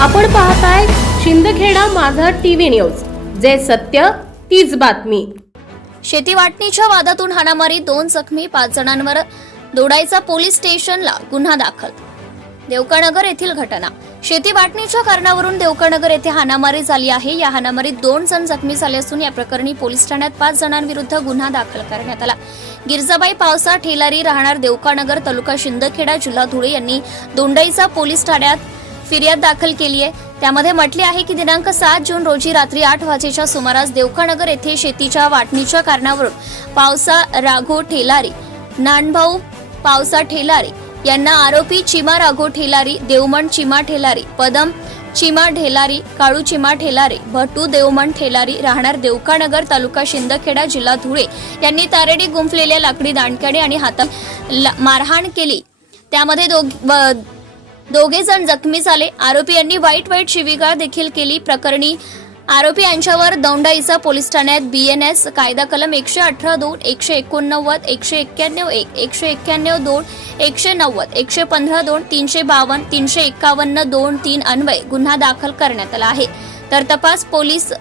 आपण पाहताय शिंदखेडा माझा टीव्ही न्यूज. जे सत्य तीच बातमी. शेती वाटणीच्या वादातून हाणामारी दोन जखमी पाच जणांवर दोडायचा पोलीस स्टेशनला गुन्हा दाखल. देवकानगर येथील घटना. शेती वाटणीच्या कारणावरून देवकानगर येथे हाणामारी झाली आहे. या हाणामारीत दोन जण जखमी झाले असून या प्रकरणी पोलीस ठाण्यात पाच जणांविरुद्ध गुन्हा दाखल करण्यात आला. गिरजाबाई पावसा ठेलारी राहणार देवकानगर तालुका शिंदखेडा जिल्हा धुळे यांनी दोंडाईचा पोलीस ठाण्यात फिर्याद दाखल केली आहे. त्यामध्ये म्हटले आहे की दिनांक सात जून रोजी रात्री आठ वाजेच्या सुमारास देवकानगर येथे शेतीच्या वाटणीच्या कारणावरून पावसा राघो ठेलारी नानभाऊ पावसा ठेलारी यांना आरोपी चिमा राघो ठेलारी देवमण चिमा ठेलारी पदम चिमा ढेलारी काळू चिमा ठेलारे भटू देवमण ठेलारी राहणार देवकानगर तालुका शिंदखेडा जिल्हा धुळे यांनी तारेडी गुंफलेल्या लाकडी दांडक्याने आणि हातात ल- मारहाण केली. त्यामध्ये दोघ ब- दोघे जण जखमी झाले. आरोपी यांनी वाईट वाईट शिवीगाळ देखील केली. प्रकरणी आरोपी यांच्यावर दौंडाईचा पोलीस ठाण्यात बी एन एस कायदा कलम एकशे अठरा दोन एकशे एकोणनव्वद एकशे एक्क्याण्णव एक एकशे एक्क्याण्णव दोन एकशे नव्वद एकशे पंधरा दोन तीनशे बावन्न तीनशे एक्कावन्न दोन तीन अन्वय गुन्हा दाखल करण्यात आला आहे. तर तपास पोलीस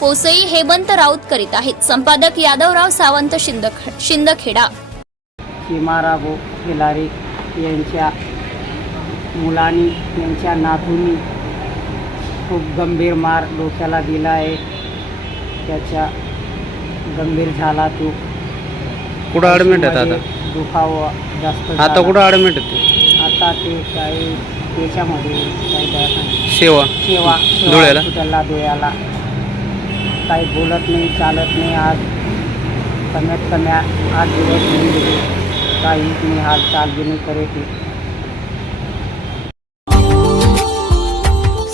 पोसई हेमंत राऊत करीत आहेत. संपादक यादवराव सावंत शिंदख शिंदखेडा. किमाराबो खिलारी यांच्या मुलांनी यांच्या नातूंनी खूप गंभीर मार डोक्याला दिला आहे. त्याच्या गंभीर झाला तो. कुठं ॲडमिट आहेत आता? दुखावा जास्त आता झाला. कुठं ॲडमिट आहेत? आता ते काही त्याच्यामध्ये काही दवाखान्यात सेवा? सेवा सेवा धुळ्याला? हॉस्पिटलला धुळ्याला. काही बोलत नाही चालत नाही आज. कमीत कमी आठ दिवस होऊन गेले. काहीच नाही हालचाल बी नाही करे ती.